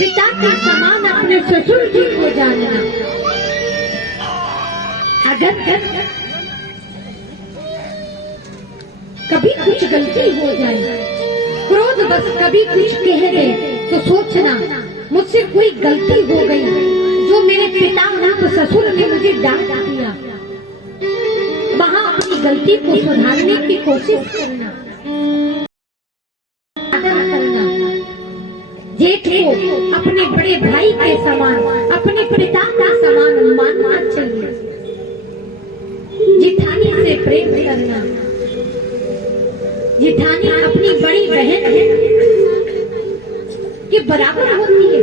पिता के समान अपने ससुर जी को जानना। अगर कभी कुछ गलती हो जाए, क्रोध बस कभी कुछ कह दे, तो सोचना मुझसे कोई गलती हो गई, जो मेरे पिता रूप ससुर ने मुझे डांट दिया। वहां अपनी गलती को सुधारने की कोशिश करना, आदर करना, जेठ को अपने बड़े भाई के समान, अपने पिता का समान मानना चाहिए। जिठानी से प्रेम करना। जिठानी अपनी बड़ी बहन के बराबर होती है।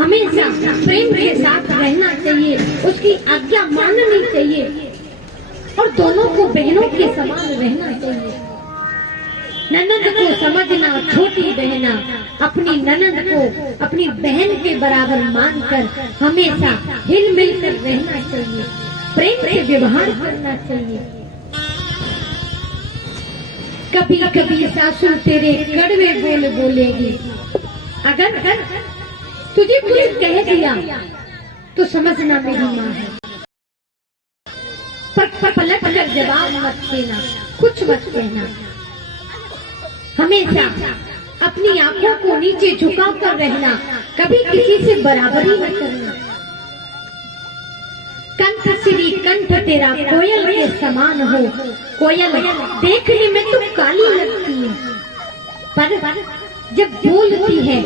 हमेशा प्रेम के साथ रहना चाहिए, उसकी आज्ञा माननी चाहिए और दोनों को बहनों के समान रहना चाहिए। ननद को समझना, छोटी बहना अपनी ननद को अपनी बहन के बराबर मानकर हमेशा हिल मिल कर रहना चाहिए, प्रेम से व्यवहार करना चाहिए। कभी कभी सासू तेरे कड़वे बोल बोलेगी, अगर तुझे कोई कह दिया तो समझना मेरी माँ है, पर पलट कर जवाब मत देना, कुछ मत कहना। हमेशा अपनी आंखों को नीचे झुका कर रहना, कभी किसी से बराबरी न करना। कंठ श्री कंठ तेरा कोयल के समान हो। कोयल देखने में तो काली लगती है, पर जब बोलती है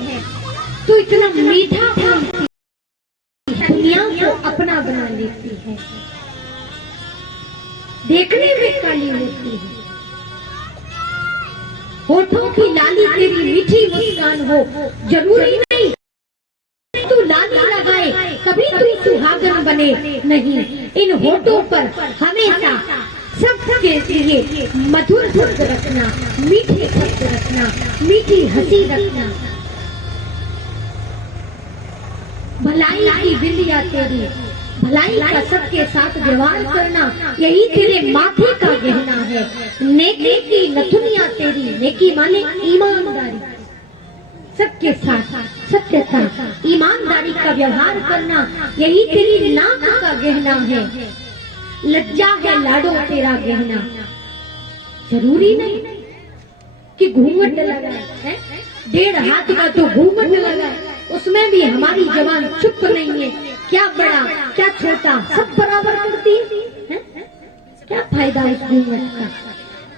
तो इतना मीठा बोलती है, दुनिया को अपना बना लेती है। देखने में काली होती है, होठों की लाली तेरी मीठी मुस्कान हो। जरूरी नहीं तू लाली लगाए कभी तू सुहागन बने, नहीं, इन होठों पर हमेशा सबके लिए मधुर शब्द रखना, मीठे शब्द रखना, मीठी हंसी रखना। भलाई की बिंदिया तेरी, भलाई का सबके साथ व्यवहार करना, यही तेरे माथे का गहना है। नेकी की नथुनिया तेरी, नेकी माने ईमानदारी, सबके साथ सत्यता, ईमानदारी का व्यवहार करना, यही तेरी नाक का गहना है। लज्जा है लाडो तेरा गहना। जरूरी नहीं कि घूंघट लगाए है, 1.5 हाथ का तो घूंघट लगाए, उसमें भी हमारी जवान चुप नहीं है। क्या बड़ा क्या छोटा सब बराबर करती है, क्या फायदा उस घूंघट का।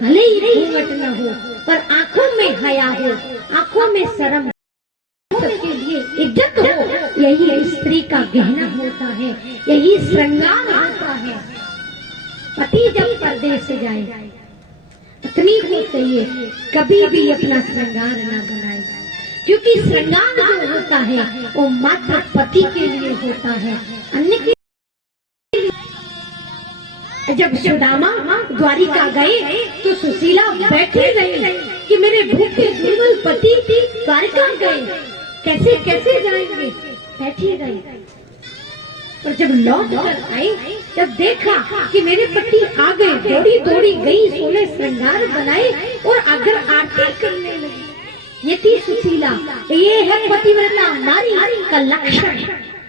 भले ही घूंघट न हो पर आंखों में हया हो, आंखों में शर्म, सबके लिए इज्जत हो, यही स्त्री का गहना होता है, यही श्रृंगार होता है। पति जब परदेश से जाए, पत्नी को चाहिए कभी भी अपना श्रृंगार न बनाए, क्योंकि श्रृंगार जो होता है वो मात्र पति के लिए होता है, अन्य के लिए। जब सुदामा द्वारिका गए तो सुशीला बैठी रही कि मेरे भूखे दुर्बल पति द्वारिका गए, कैसे कैसे जाएंगे, बैठी रही। और जब लौट कर आई, जब देखा कि मेरे पति आ गए, दौड़ी दौड़ी गई, सोने श्रृंगार बनाए और आकर आरती करने लगी। ये थी सुशीला, ये है पतिव्रता नारी का लक्षण।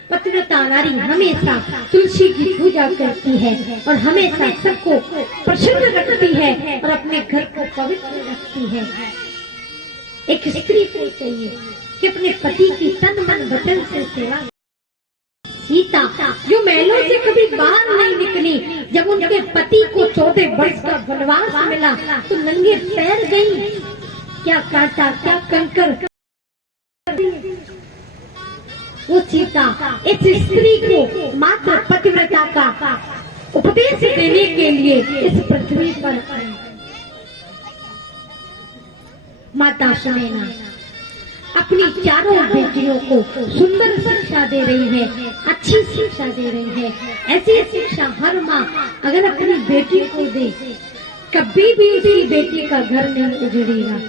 पतिव्रता नारी हमेशा तुलसी की पूजा करती है और हमेशा सबको प्रसन्न रखती है और अपने घर को पवित्र रखती है। एक स्त्री को चाहिए कि अपने पति की तन मन वचन से सेवा। सीता जो महलों से कभी बाहर नहीं निकली, जब उनके पति को 14 वर्ष का वनवास मिला तो नंगे पैर गई, क्या काटा क्या कंकर। वो सीता इस स्त्री को मात्र पतिव्रता का उपदेश देने के लिए इस पृथ्वी पर आई। माता सुनैना अपनी चारों बेटियों को सुंदर शिक्षा दे रही है, अच्छी शिक्षा दे रही है। ऐसी शिक्षा हर माँ अगर अपनी बेटी को दे, कभी भी उसकी बेटी का घर नहीं उजड़ेगा।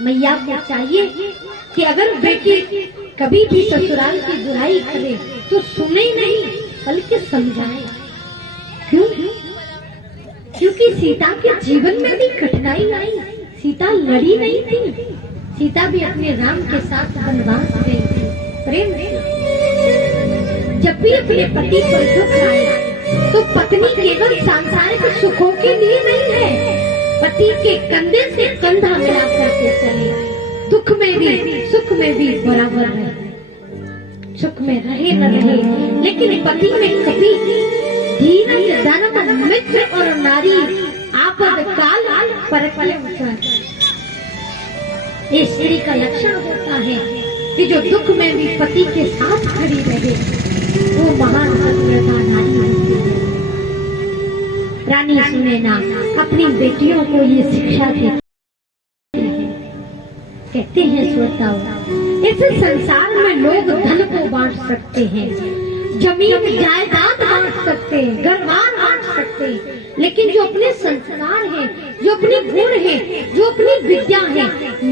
मैया को चाहिए कि अगर बेटी कभी भी ससुराल की बुराई करे तो सुने नहीं बल्कि समझाए। क्यों? क्योंकि सीता के जीवन में भी कठिनाई आई, सीता लड़ी नहीं थी, सीता भी अपने राम के साथ वनवास गई थी प्रेम से। जब भी अपने पति पर दुख आए तो पत्नी केवल सांसारिक सुखों के लिए नहीं है, पति के कंधे से कंधा मिला करके चले, दुख में भी सुख में भी बराबर रहे, सुख में रहे न रहे, लेकिन पति में कभी धीरज धर्म मित्र और नारी आपद काल पर ये स्त्री का लक्षण होता है कि जो दुख में भी पति के साथ खड़ी रहे, वो महान सत्यता नारी होती है। रानी सुनैना अपनी बेटियों को ये शिक्षा देती है। कहते हैं श्रोताओं, इस संसार में लोग धन को बांट सकते हैं, जमीन जायदाद बांट सकते हैं, घर-बार बांट सकते हैं, लेकिन जो अपने संस्कार हैं, जो अपने गुण हैं, जो अपनी विद्या है,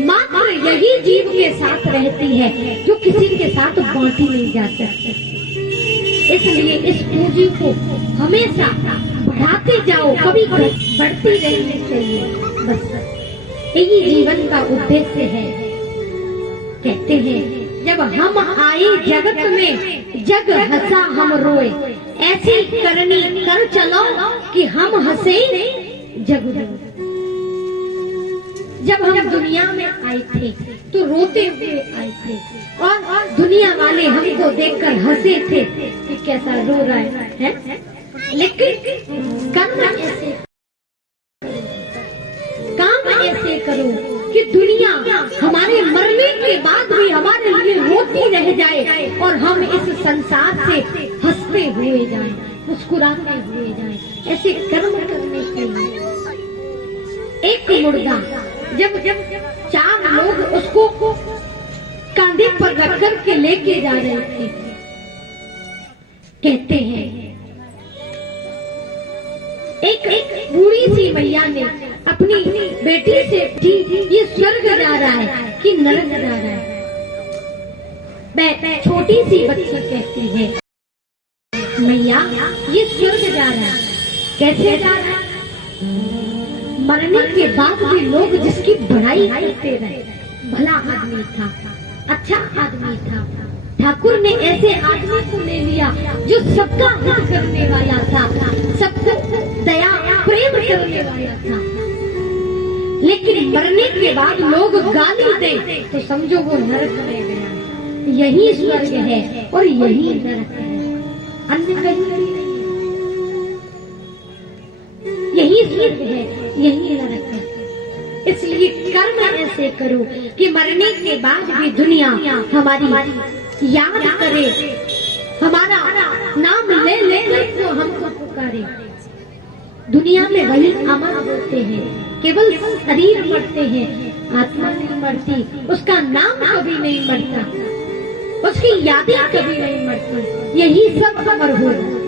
मात्र यही जीव के साथ रहती है, जो किसी के साथ बांटी नहीं जा सकती। इसलिए इस पूंजी को हमेशा बढ़ाते जाओ, कभी बढ़ती रहनी चाहिए, बस यही जीवन का उद्देश्य है। कहते हैं जब हम आए जगत में, जग हंसा हम रोए, ऐसी करनी कर चलो कि हम हंसे जग रोए। जब हम दुनिया में आए थे तो रोते हुए आए थे, और दुनिया वाले हमको देखकर हंसे थे कि कैसा रो रहा है? लेकिन काम ऐसे करो कि दुनिया हमारे मरने के बाद भी हमारे लिए रोती रह जाए और हम इस संसार से हंसते हुए जाएं, मुस्कुराते हुए जाएं। ऐसे कर्म करने के लिए एक मुर्दा जब चार लोग उसको कंधे पर रख कर के लेके जा रहे थे, कहते हैं एक बूढ़ी सी मैया ने अपनी बेटी से ये स्वर्ग जा रहा है कि नरक जा रहा है। छोटी सी बच्ची कहती है, मैया ये स्वर्ग जा रहा है। कैसे जा रहा है? मरने के बाद भी लोग जिसकी बड़ाई करते रहे, भला आदमी था, अच्छा आदमी था, ठाकुर ने ऐसे आदमी को ले लिया जो सबका हित करने वाला था, सबको दया प्रेम करने वाला था। लेकिन मरने के बाद लोग गाली दे तो समझो वो नरक में गया। यही स्वर्ग है और यही नरक है, अन्य कहीं नहीं। यही स्वर्ग है, यही नरक है। इसलिए कर्म ऐसे करो कि मरने के बाद भी दुनिया हमारी याद करे, हमारा नाम ले ले तो हमको पुकारे। दुनिया में वही अमर होते हैं, केवल शरीर मरते हैं, आत्मा नहीं मरती, उसका नाम कभी नहीं मरता, उसकी यादें कभी नहीं मरती, यही सब अमर हो जाती।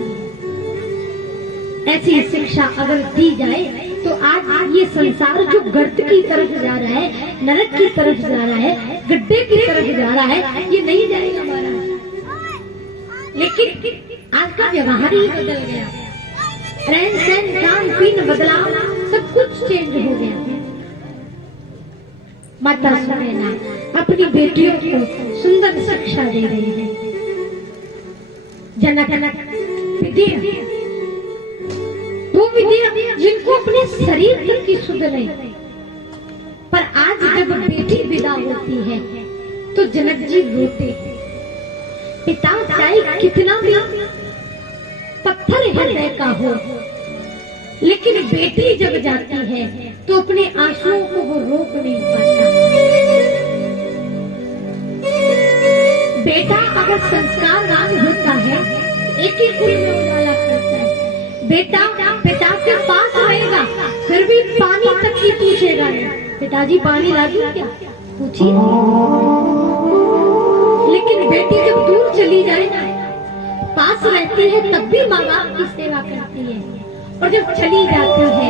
ऐसी शिक्षा अगर दी जाए तो आज ये संसार जो गर्त की तरफ जा रहा है, नरक की तरफ जा रहा है, गड्ढे की तरफ जा रहा है, ये नहीं जाएगा हमारा। लेकिन आज का व्यवहार ही बदल गया, रहन सहन खान पीन बदला, सब कुछ चेंज हो गया। माता सुनैना अपनी बेटियों को सुंदर शिक्षा दे रही है। जनक विद्या, वो विद्या जिनको अपने शरीर तक की सुध नहीं, पर आज जब बेटी विदा होती है तो जनक जी रोते हैं। पिता चाहे कितना भी पत्थर हृदय का हो, लेकिन बेटी जब जाती है तो अपने आंसुओं को वो रोक नहीं पाता। बेटा अगर संस्कारवान होता है एक ही कुल में उजाला करता है। बेटा पिता के पास रहेगा फिर भी पानी तक की पूछेगा नहीं, पिताजी पानी ला दूं क्या, पूछिए। लेकिन बेटी जब दूर चली जाए ना, पास रहती है तब भी माँ बाप की सेवा करती है, और जब चली जाती है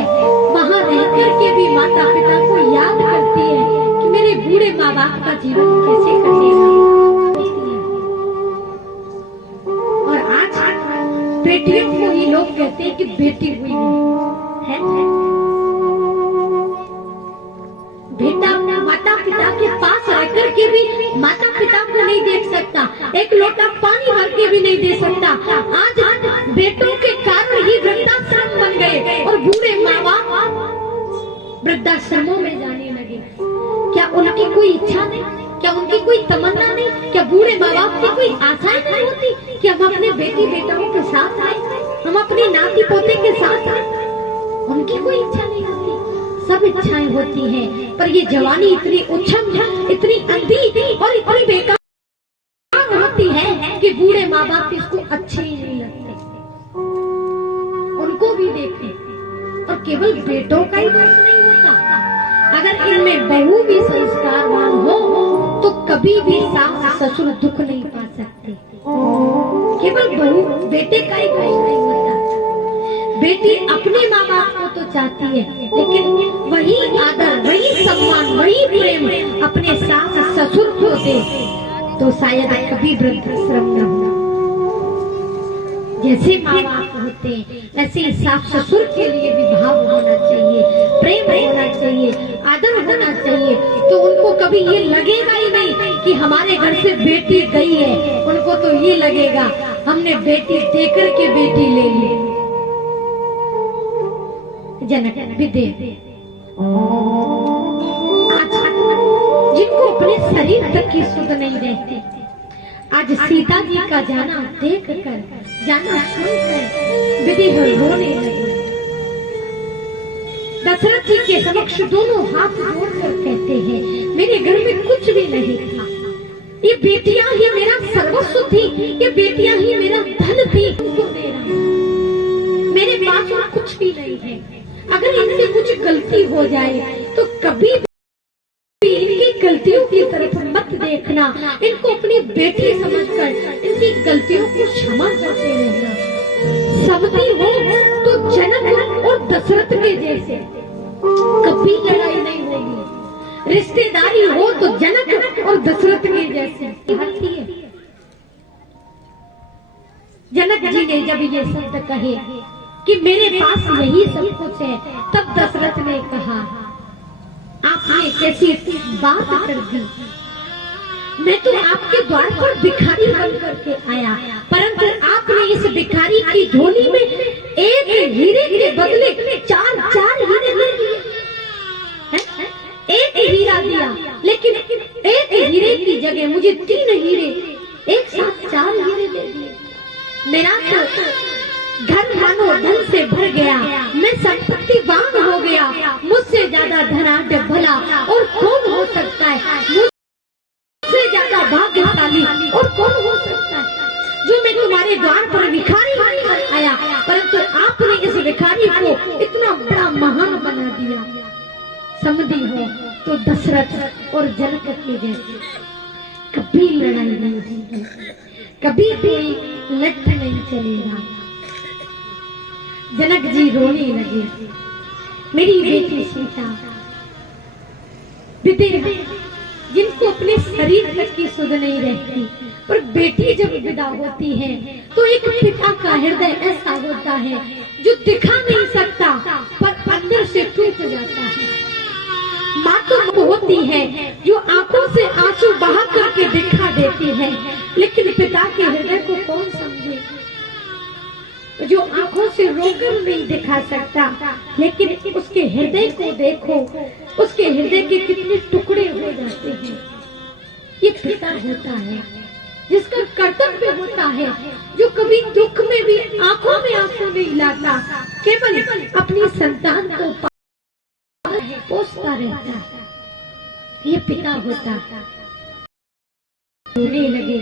वहाँ रहकर के भी माता पिता को याद करती है कि मेरे बूढ़े माँ बाप का जीवन कैसे कटेगा। और आज बेटियों को ही लोग कहते हैं कि बेटी हुई है। बेटा माता पिता के पास करके भी माता पिता को नहीं देख सकता, एक लोटा पानी भर के भी नहीं दे सकता। आज बेटों के कारण ही वृद्धाश्रम बन गए और बूढ़े माँ बाप वृद्धाश्रमों में जाने लगे। क्या उनकी कोई इच्छा नहीं? क्या उनकी कोई तमन्ना नहीं? क्या बूढ़े माँ बाप की कोई आशाएं नहीं होती कि हम अपने बेटी बेटाओं के साथ आए, हम अपने नाती पोते के साथ आए? उनकी कोई इच्छा नहीं होती, सब इच्छाएं होती हैं, पर ये जवानी इतनी उच्छम, इतनी अंधी और इतनी बेकार होती है कि बूढ़े माँ बाप इसको अच्छे ही नहीं लगते। उनको भी देखें, और केवल बेटों का ही दोष नहीं होता। अगर इनमें बहू भी संस्कारवान हो तो कभी भी सास ससुर दुख नहीं पा सकते। केवल बहू बेटे का ही दोष नहीं होता। बेटी अपने माँ बाप को तो चाहती है, लेकिन वही आदर, वही सम्मान, वही प्रेम अपने सास ससुर को दे तो शायद कभी वृद्धाश्रम न हो। जैसे माँ बाप होते हैं ऐसे सास ससुर के लिए भी भाव होना चाहिए, प्रेम होना चाहिए, आदर होना चाहिए। तो उनको कभी ये लगेगा ही नहीं कि हमारे घर से बेटी गई है, उनको तो ये लगेगा हमने बेटी देकर के बेटी ले ली। जनक विदे जिनको अपने शरीर तक की सुध नहीं रहती, आज सीता जी का जाना देख कर, जाना सुनकर विदेह रोने लगे। दशरथ जी के समक्ष दोनों हाथ जोड़कर कहते हैं, मेरे घर में कुछ भी नहीं था, ये बेटियां ही मेरा सर्वस्व थी, ये बेटियां ही मेरा धन थी, उनको दे रहा हूं। मेरे पास और कुछ भी नहीं है। अगर इनसे कुछ गलती हो जाए तो कभी इनकी गलतियों की तरफ मत देखना, इनको अपनी बेटी समझकर इनकी गलतियों को क्षमा करते रहना। समझी हो तो जनक और दशरथ के जैसे कभी लड़ाई नहीं होगी। रिश्तेदारी हो तो जनक और दशरथ के जैसे। जनक जी ने जब ये शब्द कहे कि मेरे पास यही सब कुछ है, तब दशरथ ने कहा, आपने कैसी बात कर दी। मैं तो आपके द्वार पर भिखारी बन करके आया, परंतु आपने इस भिखारी की झोली में एक हीरे के बदले चार हीरे दे दिए। एक हीरा दिया, लेकिन एक हीरे की जगह मुझे 3 हीरे, एक साथ 4 हीरे दे दिए। मेरा तो घर मानो धन से भर गया, मैं संपत्तिवान हो गया। मुझसे ज्यादा धनाढ्य भला और कौन हो सकता है? मुझसे ज्यादा भाग्यशाली और कौन हो सकता है? जो मैं तुम्हारे द्वार पर भिखारी बनकर आया, परंतु आपने इस भिखारी को इतना बड़ा महान बना दिया। समझी हो तो दशरथ और जनक के जैसे कभी लड़ाई नहीं होगी, कभी कोई लट नहीं चलेगा। जनक जी रोने लगे, मेरी बेटी सीता, विदेह जिनको अपने शरीर तक की सुध नहीं रहती, पर बेटी जब विदा होती है तो एक पिता का हृदय ऐसा होता है जो दिखा नहीं सकता पर अंदर से टूट जाता है। माँ तो होती है जो आंखों से आंसू बहा करके दिखा देती है, लेकिन पिता के हृदय को कौन समझे? जो आंखों से रोकर नहीं दिखा सकता, लेकिन उसके हृदय को देखो, उसके हृदय के कितने टुकड़े हो जाते हैं। ये पिता होता है जिसका कर्तव्य होता है, जो कभी दुख में भी आंखों में आंसू नहीं लाता, केवल अपनी संतान को पोसता रहता है। ये पिता होता है। रोने लगे,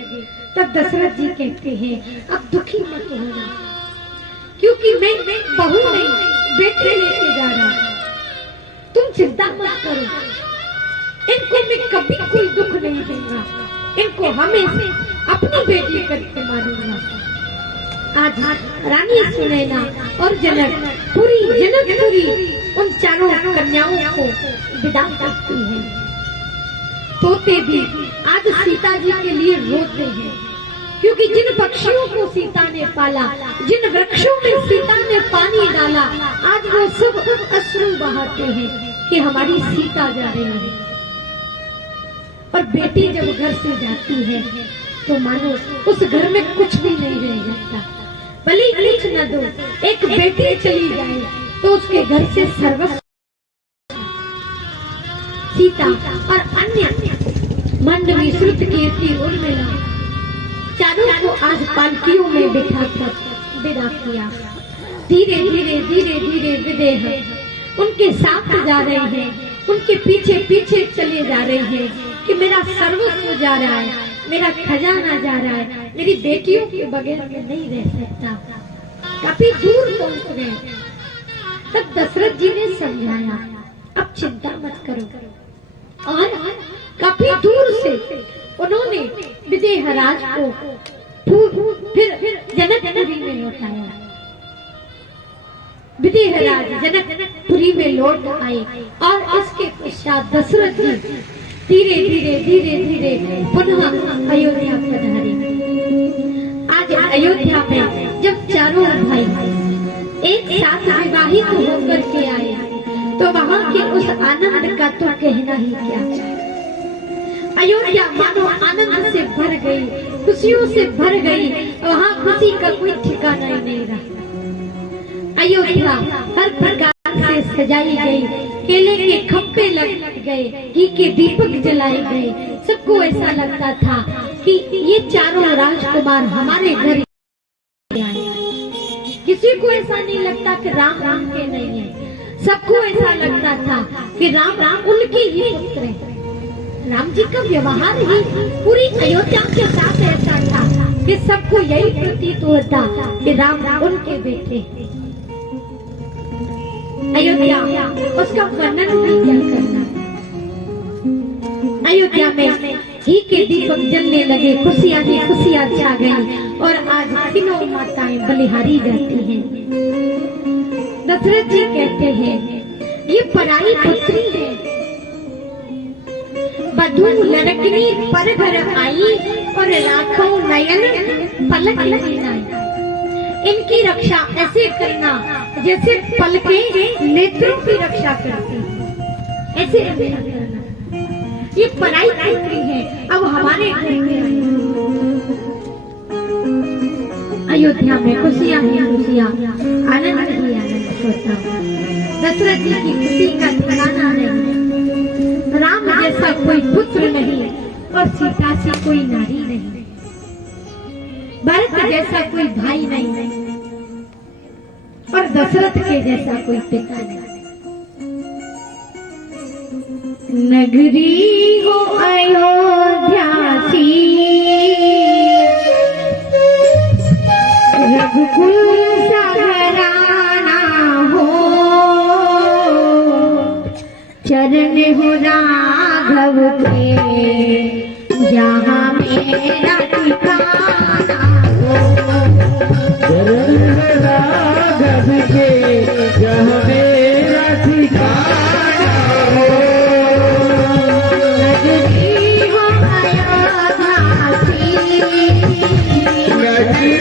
तब दशरथ जी कहते हैं, अब दुखी मत होना, क्योंकि मैं बहू नहीं बेटे लेके जा रहा हूं, तुम चिंता मत करो। इनको मैं कभी कोई दुख नहीं दूंगा, इनको हमेशा अपनी बेटी करके मारूंगा। आज रानी सुनैना और जनक पूरी जनकपुरी उन चारों कन्याओं को विदा करती है। तोते भी आज सीता जी के लिए रोते हैं, क्योंकि जिन पक्षियों को सीता ने पाला, जिन वृक्षों में सीता ने पानी डाला, आज वो सब अश्रु बहाते हैं कि हमारी सीता जा रही है। और बेटी जब घर से जाती है तो मानो उस घर में कुछ भी नहीं रह जाता। भले कुछ न दो, एक बेटी चली जाए तो उसके घर से सर्वस्व सीता और अन्य मंडवी श्रुत कीर्ति उर्मिला चारों को आज पालकियों में बिठाकर विदा किया। धीरे धीरे धीरे धीरे विदेह उनके साथ जा रहे हैं, उनके पीछे पीछे चले जा रहे हैं कि मेरा सर्वस्व जा रहा है, मेरा खजाना जा रहा है, मेरी बेटियों के बगैर मैं नहीं रह सकता। काफी दूर पहुंच गए। तब दशरथ जी ने समझाया, अब चिंता मत करो। और काफी दूर से उन्होंने विदेहराज को फिर जनकपुरी में लौटाया। विदेहराज जनकपुरी में लौट आए और इसके पश्चात दशरथ जी धीरे धीरे धीरे धीरे पुनः अयोध्या पधारे। आज अयोध्या में जब चारों भाई एक साथ विवाहित होकर के आए तो वहाँ के उस आनंद का तो कहना ही क्या। अयोध्या मानो आनंद से भर गई, खुशियों से भर गई। वहाँ खुशी का कोई ठिकाना ही नहीं रहा। अयोध्या हर प्रकार से सजाई गई, केले के खप्पे लग गए, घी के दीपक जलाए गए। सबको ऐसा लगता था कि ये चारों राजकुमार हमारे घर आए। किसी को ऐसा नहीं लगता कि राम राम के नहीं है। सबको ऐसा लगता था कि राम राम उनके ही पुत्र हैं। राम जी का व्यवहार ही पूरी अयोध्या के साथ ऐसा था कि सबको यही प्रतीत होता कि राम उनके बेटे हैं। अयोध्या उसका वर्णन भी क्या करना। अयोध्या में घी के दीपक जलने लगे, खुशियां ही खुशियां छा गई और आज तीनों माताएं बलिहारी जाती हैं। दशरथ जी कहते हैं ये पराई पुत्री है, बधू लड़कनी पर घर आई और राखो नयन पलक लगाई। इनकी रक्षा ऐसे करना जैसे पलकें नेत्रों की रक्षा करती, ऐसे करना। ये पराई पुत्री है, अब हमारे घर में आई। अयोध्या में खुशियां ही खुशियां, आनंद ही आनंद होता। दशरथ जी की खुशी का ठिकाना नहीं। राम जैसा कोई पुत्र नहीं और सीता सी कोई नारी नहीं, भरत जैसा कोई भाई नहीं और दशरथ के जैसा कोई पिता नहीं। नगरी हो अयोध्या सी, रघुकुल सा घराना हो, चरण हो राघव के जहाँ मेरा ठिकाना हो। चरण हो राघव के जहाँ मेरा ठिकाना हो। नगरी हो अयोध्या सी, नगरी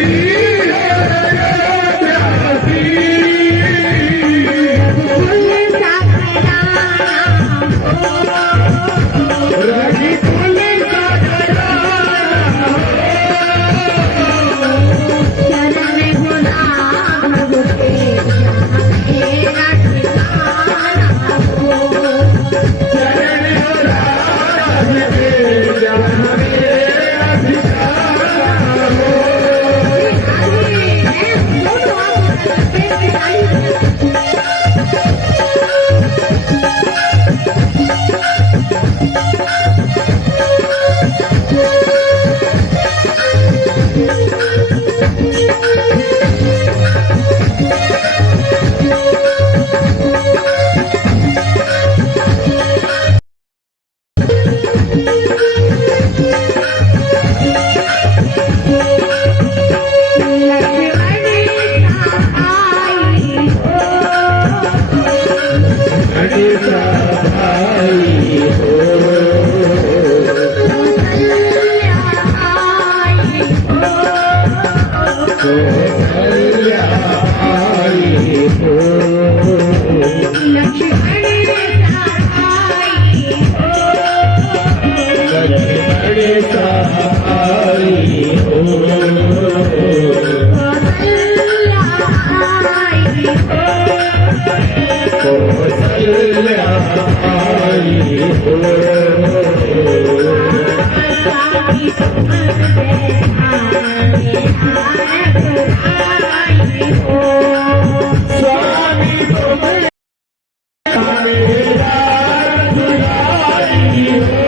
आई हो। स्वामी तुम मेरा दुलारी हो।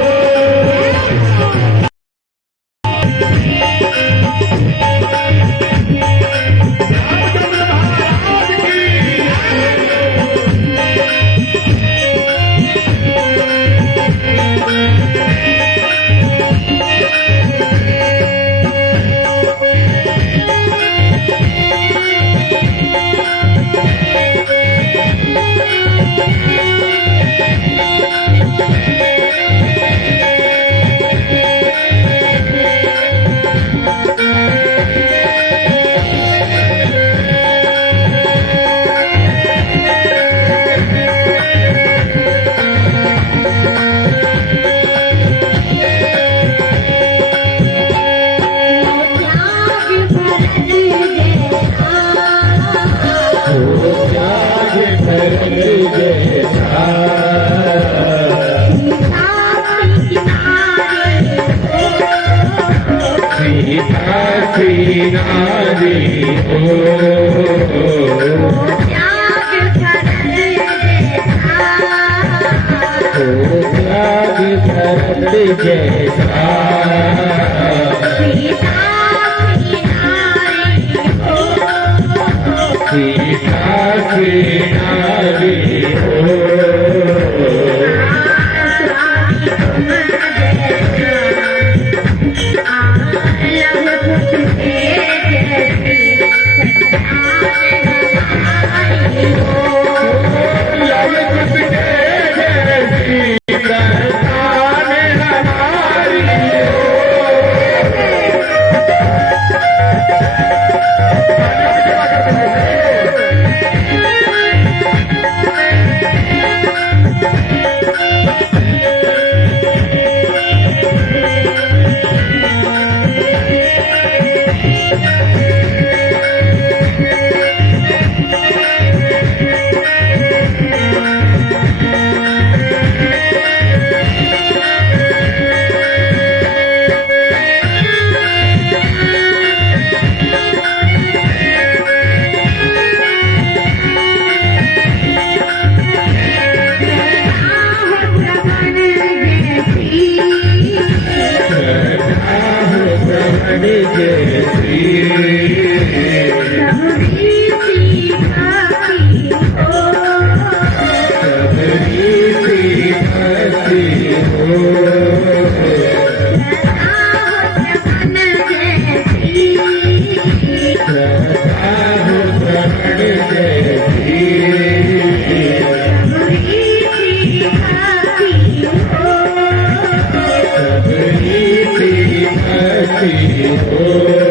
Oh